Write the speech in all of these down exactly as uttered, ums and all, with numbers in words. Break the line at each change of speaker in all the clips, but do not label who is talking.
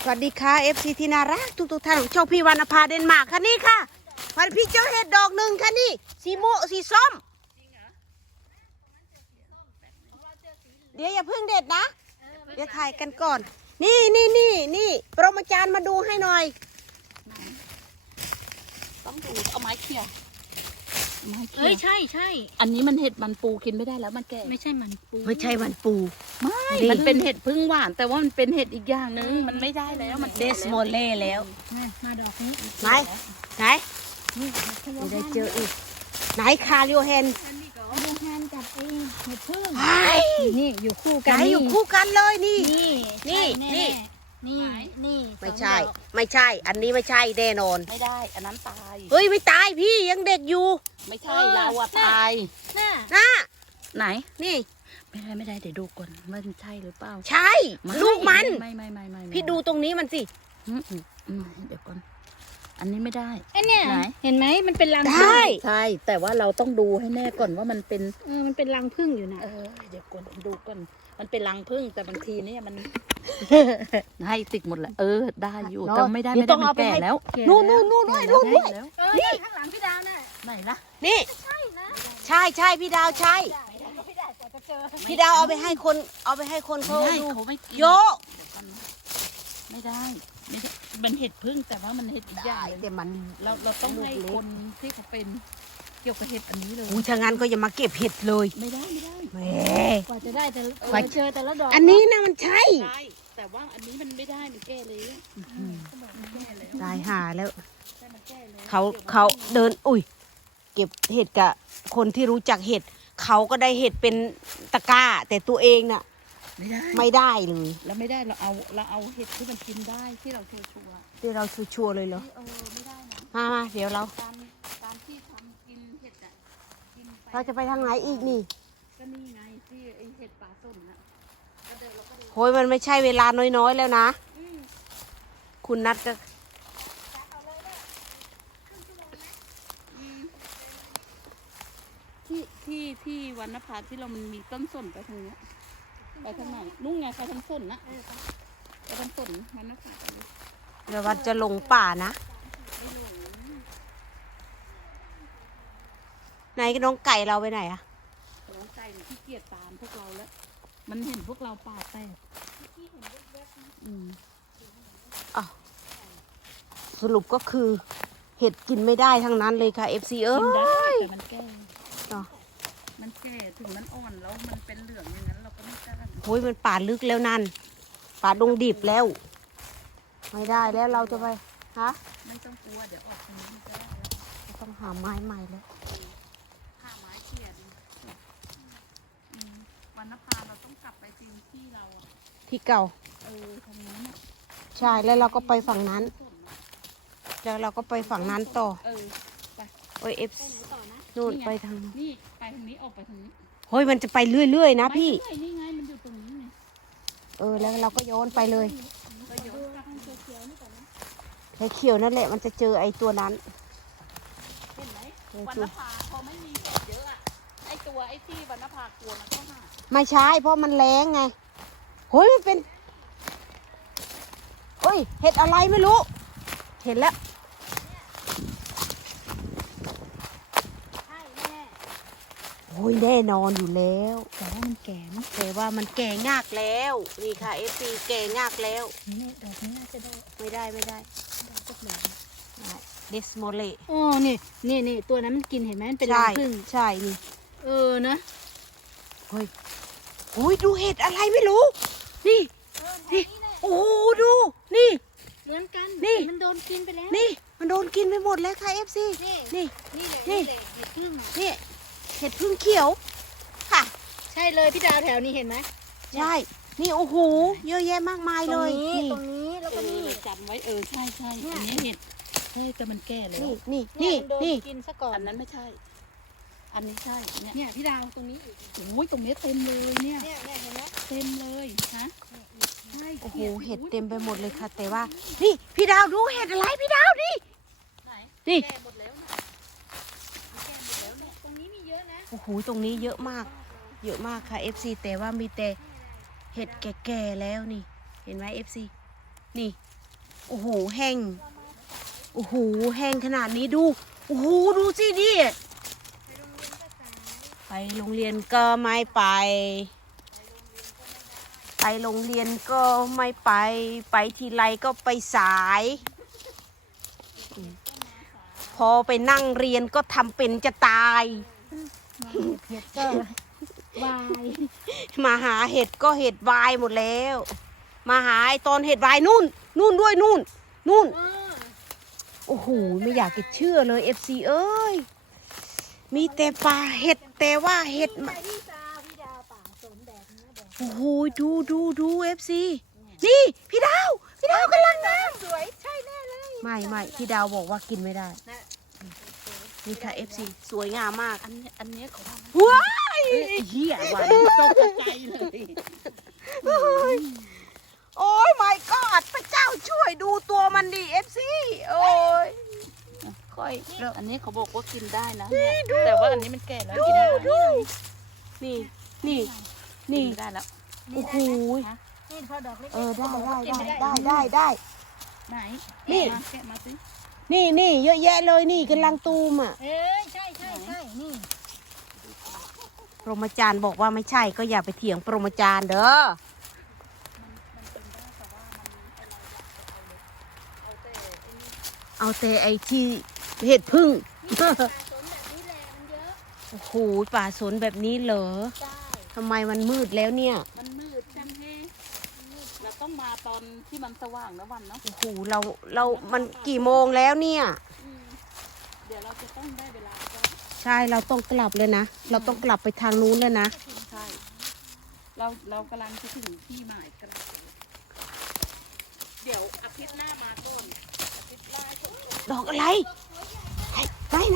สวัสดีค่ะเอฟซีที่น่ารักทุกทุกท่านของช่องพี่วรรณภาเดนมาร์กค่ะนี่ค่ะพันพี่เจ้าเห็ดดอกหนึ่งค่ะนี่สีม่วงสีส้มเดี๋ยวอย่าเพิ่งเด็ดนะเดี๋ยวถ่ายกันก่อนนี่นี่นี่นี่ปรมาจารย์มาดูให้หน่อย
ต้องดูเอาไม้เขี่ย
เอ้ยใช่ใช่
อันนี้มันเห็ดมันปูกินไม่ได้แล้วมันแก่
ไม่ใช่มันปู
ไม่ใช่มันปู
ไม่มันเป็นเห็ดพึ่งหวานแต่ว่ามันเป็นเห็ดอีกอย่างนึงมันไม่ได้แล้วมัน
เดสโมเล่แล้ว
มาดอกนี้
ไหนไหนไม่ได้เจออีกไหนคาริโอเฮน
เรื่องแฮนกับไอ้เห็ดพึ่ง
นี่
อยู่คู่กัน
ไหนอยู่คู่กันเลยนี่
นี่
นี่
นี่นี่นี่
ไม่ใช่ไม่ใช่อันนี้ไม่ใช่แน่นอน
ไม่ได้อันนั้นตาย
เฮ้ยไม่ตายพี่ยังเด็กอยู่
ไม่ใช่เราอะตาย
น่ะ
น่ะ
ไหน
นี่
ไม่ได้ไม่ได้เดี๋ยวดูก่อนว่ามันใช่หรือเปล่า
ใช่ลูกมัน
ไม่ไม่ไม่ไม่
พี่ดูตรงนี้มันสิ
เดี๋ยวก่อนอันนี้ไม่ได้
ไอเนี่ยเห็นไหมมันเป็นรัง
พึ่ง
ใช่แต่ว่าเราต้องดูให้แน่ก่อนว่ามันเป็น
เออมันเป็นรังพึ่งอยู่นะ
เออเดี๋ยวก่อนดูก่อนมันเป็นรังพึ่งแต่บางทีเนี่ยมันให้ติดหมดแหละเออได้อยู่แต่ไม่ได้ไม่ได้มันแก่แล้ว
นู่นนู่นนู่นด้วยนู่นด้วย
นี่ข้างหลังพี่ดาวน่ะ
ไหนล่ะ
นี่
ใช่นะ
ใช่ใช่พี่ดาวใช่พี่ดาวเอาไปให้คนเอาไปให้คนเขาดูโย
ไม่ได้ไม่ได้มันเห็ดพึ่งแต่ว่ามันเห็ดอีกอย่าง
แต่มัน
เราเราต้องให้คนที่เขาเป็นเกี่ยวกับเห็ดอันนี้เลย
อู้ถ้างั้นก็อย่ามาเก็บเห็ดเลย
ไม่ได้ไม่ได้
แหม
กว่าจะได้แต่เจอแต่ละดอก
อันนี้นะมันใช่
แต่ว่าอันนี้มันไม่ได้มันแก่เลย
ตายหาแล้วเขาเขาเดินอุ้ยเก็บเห็ดกับคนที่รู้จักเห็ดเขาก็ได้เห็ดเป็นตะกร้าแต่ตัวเองน่ะ
ไม่ได้
ไม่ได้เลย
เราไม่ได้เราเอาเราเอาเห็ดที่มันกินได้ที่เราชัวชัว
ที่เราชัวเลยเหรอ
เออไม่ได้นะ
มามาเดี๋ยวเรา
การการที่ทำกินเห็ดอ่ะกินไป
เราจะไปทางไหนอีกนี่
ก็นี่ไงที่ไอเห็ดป่าส้มนะก็เดินเราก็ดู
โหยมันไม่ใช่เวลาน้อยๆแล้วนะคุณนัดก็
ที่ที่ที่วันนภาที่เรามันมีต้นส้นไปทางเนี้ยไปทางไหนนุ่งไงไปทางส้นนะไปทางส้นวันนภา
เดี๋ยววันจะลงป่านะไหนน้องไก่เราไปไหนอะ
น้องไก่ที่เกียจตามพวกเราแล้วมันเห็นพวกเราป่าแตกอืม
อ๋อสรุปก็คือเห็ดกินไม่ได้ทั้งนั้นเลยค่ะเอฟซีเอ้ย
แต่มันแก่มันแก่ถึงมันอ่อนแล้วมันเป็นเหลืองอย่างนั้นเราก็ไม่กล้า
โอ้ยมันป่าลึกแล้วนั่นป่าดงดิบแล้วไม่ได้แล้วเราจะไปฮะ
ไม่ต้องกลัวเดี๋ยวออกทางนี้ก็ได้
แล้วต้องหาไม้ใหม่แล้ว
หาไม้เขี่ยดิวันนภาเราต้องกลับไปที่ที่เรา
ที่เก่า
เออทางนั้น
ใช่แล้วเราก็ไปฝั่งนั้นแล้วเราก็ไปฝั่งนั้นต่อ
เออไป
โอ้ยเอฟนู่นไปทาง
นี่ไปทางนี้ออกไปทางนี้
เฮ้ยมันจะไปเรื่อยๆนะพี่
นี่ไงมันอยู่ตรงนี้ไง
เออแล้วเราก็โยนไปเลย
ไปโยนทางเขียวๆนี่ก่อนนะ
ไอ้เขียวนั่นแหละมันจะเจอไอ้ตัวนั้น
เห็นไหมวันนภาพอไม่มีเห็ดเยอะอะไอ้ตัวไอ้ที่วันนภากลัวมันก็หา
ไม่ใช่เพราะมันแรงไงเฮ้ยมันเป็นเฮ้ยเห็ดอะไรไม่รู้เห็นแล้วโอ้ยแน่นอนอยู่แล้ว
แต่ว่ามันแก่นะ
แต่ว่ามันแก่งากแล้วนี่ค่ะเอฟซีแก่งากแล้ว
นี่ดอกนี้น่าจะได้
ไม่ได้ไม่ได้
ดอกสักดอก
เดสโมเล
อ๋อนี่นี่นี่ตัวนั้นมันกินเห็นไหมมันเป็นรังผึ้ง
ใช่นี่
เออนะ
เฮ้ยโอ้ยดูเห็ดอะไรไม่รู้นี่นี่โอ้ดูนี่
เหมือนกัน
นี่
มันโดนกินไปแล้ว
นี่มันโดนกินไปหมดแล้วค่ะเอฟซี
นี่
นี่
นี่นี่เห็ดพึ่ง
นี่เห็ดพึ่งเขียวค่ะ
ใช่เลยพี่ดาวแถวนี้เห็นไหม
ใช่นี่โอ้โหเยอะแยะมากมายเลย
นี่ตรงนี้แล้วก็นี่
จำไว้เออใช่ใช่อันนี้เห็ดใช่แต่มันแก่เลย
นี่นี่นี่นี่
กินซะก่อน
อันนั้นไม่ใช่อันนี้ใช่
เนี่ยพี่ดาวตรงนี้อีก
โอ้ยตรงนี้เต็มเลยเนี่ย
เนี่ยเนี่ยเห็นไหม
เต็มเลยฮะ
ใช่โอ้โหเห็ดเต็มไปหมดเลยค่ะแต่ว่านี่พี่ดาวดูเห็ดอะไรพี่ดาวนี่นี่
แก่หมดแล้วนะแก่หมดแล้วเนี่ย
ตรงนี้มีเยอะนะ
โอ้โหตรงนี้เยอะมากเยอะมากค่ะ เอฟ ซี แต่ว่ามีแต่เห็ดแก่ๆแล้วนี่เห็นไหม เอฟ ซี นี่โอ้โหแห้งโอ้โหแห้งขนาดนี้ดูโอ้โหดูสิดิไปโรงเรียนก็ไม่ไป ไปโรงเรียนก็ไม่ไป ไปทีไรก็ไปสายพอไปนั่งเรียนก็ทำเป็นจะตายเห็ดก็วายมาหาเห็ดก็เห็ดวายหมดแล้วมาหาไอตอนเห็ดวายนู่นนู่นด้วยนู่นนู่นโอ้โหไม่อยากจะเชื่อเลยเอฟซีเอ้ยมีแต่ป่าเห็ดแต่ว่าเห็ดโอ้โหดูดูดูเอฟซีนี่พี่ดาวพี่ดาวกำลังน้ำสวยใช่แน่เลยไม่ไม่พี่ดาวบอกว่ากินไม่ได้นี่ค่ะเอฟซีสวยงามมาก
อันนี้อันนี้ของ
ว้าย
เหี้ยหวานตกใจเลย
โอ้ย my god พระเจ้าช่วยดูตัวมันดิเอฟซีโอ้ยค่อย
แล้วอันนี้เขาบอกว่ากินได้นะเนี่ยแต่ว่าอันนี้มันแก่แล้ว
ดู
กินไม่ได้
ดูนี่นี่นี่
กินไม่ได้แล้ว
โอ้โห
นี่พอดอกเล็ก
เออได้ได้ได้ได้ได้
ไหน
นี่
มาแกะมาสิ
นี่นี่เยอะแยะเลยนี่กำลังตูมอ่ะ
เอ้ยใช่ใช่ใช่นี่
ปรมาจารย์บอกว่าไม่ใช่ก็อย่าไปเถียงปรมาจารย์เด้อเอาแต่ไอ้ที่เห็ดพึ่ง
ป่าสนแบบนี้แหละมันเยอะ
โอ้โหป่าสนแบบนี้เหรอ
ใช่
ทำไมมันมืดแล้วเนี่ย
มันมืดจังเฮ้เราต้องมาตอนที่มันสว่างนะวันเนาะ
โอ้โหเราเรามันกี่โมงแล้วเนี่ย
อืมเดี๋ยวเราจะต้องได้เวลาก็
ใช่เราต้องกลับเลยนะเราต้องกลับไปทางนู้นแล้วนะ
ใช่เราเรากำลังจะถึงที่หมายกันเดี๋ยวอาทิตย์หน้ามาก่อนอาทิตย์หน้าจะ
ดอกอะไรไหนไหน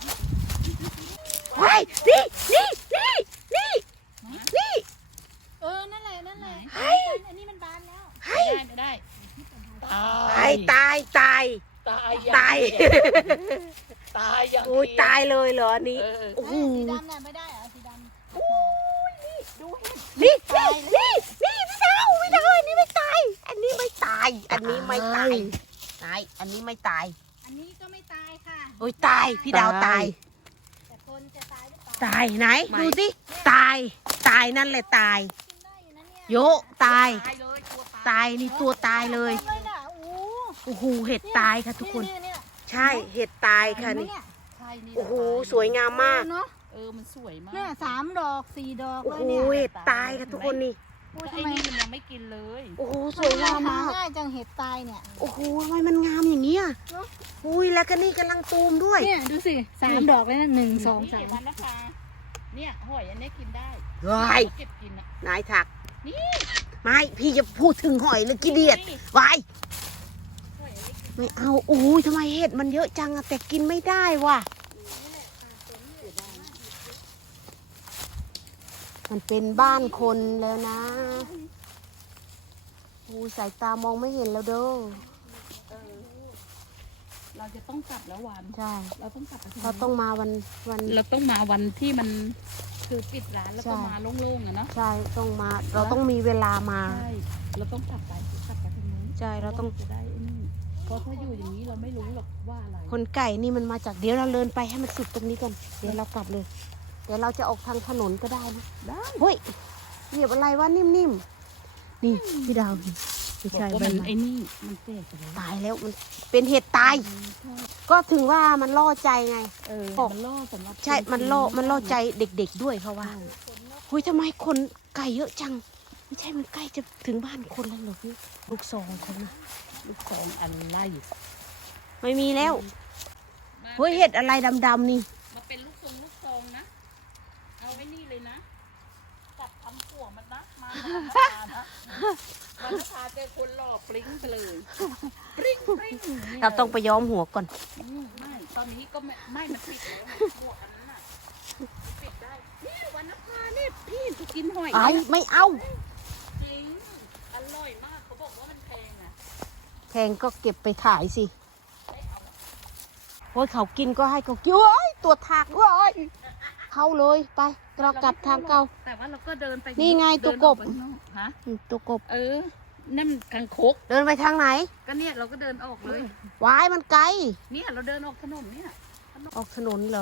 ว้ายนี่นี่นี่นี่นี่
เออนั่นแหละนั่นแหละ
เฮ้ย
อันนี้มันบานแล้ว
ให้
ไม่ได้ไม่ได้
ตายตายตาย
ตาย
ตาย
ตายอย่าง
โอ้ยตายเลยเหรออันนี้
เออ
โอ้โห
สีดำน่ะไม่ได้เหรอสีดำ
ดูเห็น
นี่นี่นี่นี่พี่ดาวพี่ดาวอันนี้ไม่ตาย อันนี้ไม่ตาย อันนี้ไม่ตายตายอันนี้ไม่ตาย
อันนี้ก็ไม่ตายค่ะ
โอ้ยตายพี่ดาวตาย
แต่คนจะตายหรือเปล่า
ตายไหนดูสิตายตายนั่นแหละตาย
กินได้อยู่นะเนี่ย
โยะตาย
ตายเลยตัวตาย
ตายนี่ตัวตายเลย
เลยน่ะโอ้
โอ้โหเห็ดตายค่ะทุกคน
เยเย
ใช่เห็ดตายค่ะนี่
เย
ใช่นี่
โอ้โหสวยงามมาก
เนาะ
เออมันสวยมาก
เนี่ยสามดอกสี่ดอก
โอ้
เลย
โห
เนี่ย
เห็ดตายค่ะทุกคนนี่
โอ้
ไอ้
ทำไม
นี่มันยังไม่กินเลย
โอ้โหสวยงามมาก
ง่ายจังเห็ดตายเนี่ย
โอ้โหทำไมมันงามอย่างเงี้ย
เนอะ
อุ้ยแล้วก็นี่กำลังตูมด้วย
เนี่ยดูสิสามดอกเลยนะหนึ่งสองสาม
นี่วันนะคะเนี่ยหอยอันนี้กินได้
วาย
เก็บกินอ่ะ
นายถัก
นี่
ไม่พี่จะพูดถึงหอยหรือกิเดียดวาย
หอยอันนี้กิน
ไม่เอาโอ้ยทำไมเห็ดมันเยอะจังอะแต่กินไม่ได้ว่ะมันเป็นบ้านคนแล้วนะโอ้ยสายตามองไม่เห็นแล้วเด้อ
เออเราจะต้องกลับแล้ววัน
ใช่
เราต้องกลับไป
เราต้องมาวันวัน
เราต้องมาวันที่มันคือปิดร้านแล้วก็
ใช่
มาโล่งๆอะเนาะ
ใช่ต้องมา เราต้องมีเวลามา
ใช่เราต้องกลับไปกลับไปทางนู้น
ใช่เราต้อง
จะได้ไอ้นี่เพราะถ้าอยู่อย่างนี้เราไม่รู้หรอกว่าอะไร
คนไก่นี่มันมาจากเดี๋ยวเราเดินไปให้มันสุดตรงนี้ก่อนเดี๋ยวเรากลับเลย เดี๋ยวเราจะออกทางถนนก็ได้นะ
ได้
เฮ้ยเหยียบอะไรวะนิ่มๆนี่พี่ดาวไม่
บอก
ใช่
ว่า
ใบ
มัน
ไม้
ไอ้นี่มันแก่ไปแล้ว
ตายแล้วมันเป็นเห็ดตาย ก็ถึงว่ามันล่อใจไง
เออ
บอก
มันล่อสำหรับ
ใช่ มันล่อมันล่อใจเด็กๆด้วยเขาว่าหุยทำไมคนไก่เยอะจัง ไม่ใช่มันใกล้จะถึงบ้านคนแล้วเหรอพี่ลูกซองคนนะ
ลูกของอะไร
ไม่มีแล้วเฮ้ยเห็ดอะไรดำๆนี่
มาเป็นลูกทรงลูกทรงนะ เอาไว้นี่เลยนะจับทำผัวมันนะมามานะมันพาเจอคนหลอกปริ้งไปเลยปริ้งปริ้ง
เราต้องไปย้อมหัวก่อน
อืมไม่ตอนนี้ก็ไม่ไม่มันปิดแล้วหมวกอันนั้นน่ะปิดได้นี่วันนภาเนี่ยพี่จะกินหอย
ไอ้ไม่เอา
จริงอร่อยมากเขาบอกว่ามันแพงนะ
แพงก็เก็บไปขายสิโอ้ยเขากินก็ให้เขากินโอ้ยตัวถากโอ้ยเข้าเลยไปเรากลับทางเก่า
แต่ว่าเราก็เดินไป
นี่ไงตัวกบ
เดินออไปข้างนอกฮะ
อืมตัวกบ
เออนั่นคังคก
เดินไปทางไหน
ก็เนี่ยเราก็เดินออกเลยว
ายมันไกล
เนี่ยเราเดินออกถนนเนี่ย
ออกถนนเหรอ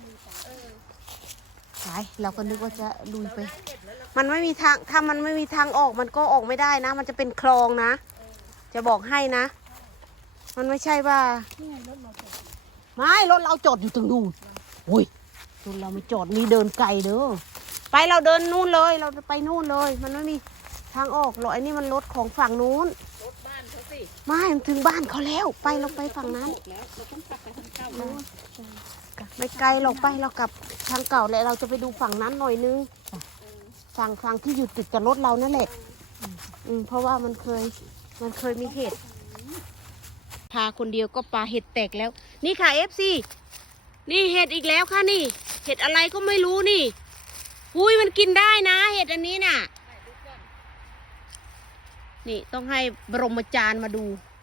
ไปเราก็นึกว่าจะลุยไป มันไม่มีทางถ้ามันไม่มีทางออกมันก็ออกไม่ได้นะ มันจะเป็นคลองนะ จะบอกให้นะ มันไม่ใช่ว่า
นี่ไงรถเราจอด
ไม่รถเราจอดอยู่ตรงนู้นโอ้ยรถเราไม่จอดนี่เดินไกลเด้อไปเราเดินนู่นเลย เราไปนู่นเลย มันไม่มีทางออกหรอกไอ้นี่มันรถของฝั่งนู้น
รถบ้านเขาสิ
ไม่มันถึงบ้านเขาแล้ว ไปเราไปฝั่งนั้น
แล้วเราต้องกลับไปทางเก่าแล้ว
ไม่ไกลหรอกไปเรากลับทางเก่าแหละเราจะไปดูฝั่งนั้นหน่อยนึงฝั่งฝั่งที่อยู่ติดกับรถเรานั่นแหละอืมเพราะว่ามันเคยมันเคยมีเหตุพาคนเดียวก็ปลาเห็ดแตกแล้ว นี่ค่ะเอฟซีนี่เห็ดอีกแล้วค่ะนี่ เห็ดอะไรก็ไม่รู้นี่หุยมันกินได้นะเห็ดอันนี้น่ะ นี่ต้องให้บรมจารย์มาดู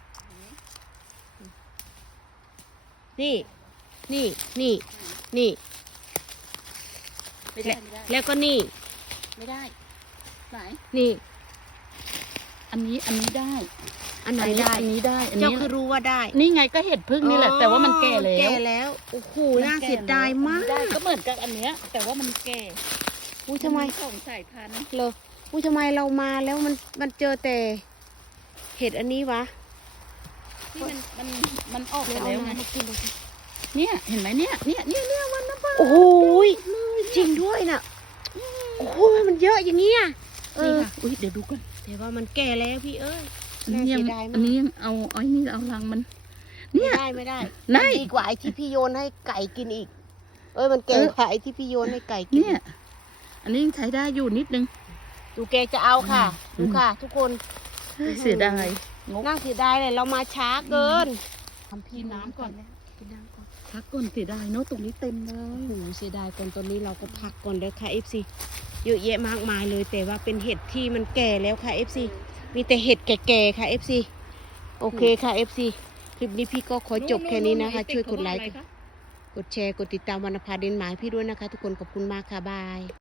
นี่ นี่ นี่ นี่
ไม่ได้ไม่ได้
แล้วก็นี่
ไม่ได้ไหน
นี่
อันนี้อันนี้ได้
อันไหน
อันนี้
ได้
อันนี้ได้ อัน
เจ้า
นี้
คือรู้ว่าได้
นี่ไงก็เห็ดพึ่งนี่แหละ แต่ว่ามันแก่แล้
แก่
ว
แล้ว โอ้โห น่าเสียดายมาก
ได้ก็เหมือนกับอันเนี้ย แต่ว่ามันแก่
อุ้ยทำไม
สองสายพันธุ์
เหรออุ้ยทำไมเรามาแล้วมัน มันเจอแต่ เห็ดอันนี้วะ
ที่มันมันมันออกไป
เอา
แล้วไง
มากินดูสิ
เนี่ยเห็นไหมเนี่ยเนี่ยเนี่ยเนี่ยมันน้ำปลา
โอ้โหยจริงด้วยน่ะ โอ้โห มันเยอะอย่างเงี้ยเอ
นี่
อ
ค่ะอุ้ยเดี๋ยวดูกัน
แต่ว่ามันแก่แล้วพี่เอ้ย
อัน
น่า
นี้ยั
เสี
ง
ยดาย
อั
มาน ก
นี้ยังเอาเอาไอ้นี่เอารังมัน
ไม่
เนี่ย
ได้ไม่ได้
ได้
ดีกว่าไอ้ที่พี่โยนให้ไก่กินอีก เอ้ยมันแก่กว่าไอ้ที่พี่โยนให้ไก่กิน
เนี่ย อันนี้ยังใช้ได้อยู่นิดนึง
ดูแกจะเอาค่ะ
อื
ดู
ม
ค่ะ ทุกคน
เสียดายงก
น่าเสียดายเลยเรามาช้าเกินทำ
กินน้ำก่อน
กินน้ำก่อน
พักก่อนเสียดายเนาะตรงนี้เต็มเล
โอ้
ย
โหเสียดายก่อนตอนนี้เราก็พักก่อนเด้อค่ะ เอฟ ซี เยอะแยะมากมายเลย แต่ว่าเป็นเห็ดที่มันแก่แล้วค่ะ เอฟ ซี มีแต่เห็ดแก่ๆค่ะ เอฟ ซี โอเคค่ะ เอฟ ซี คลิปนี้พี่ก็ขอจบแค่นี้นะคะ ช่วยกดไลค์ กดแชร์ กดติดตามวรรณภาเดนหมายพี่ด้วยนะคะ ทุกคนขอบคุณมากค่ะ บาย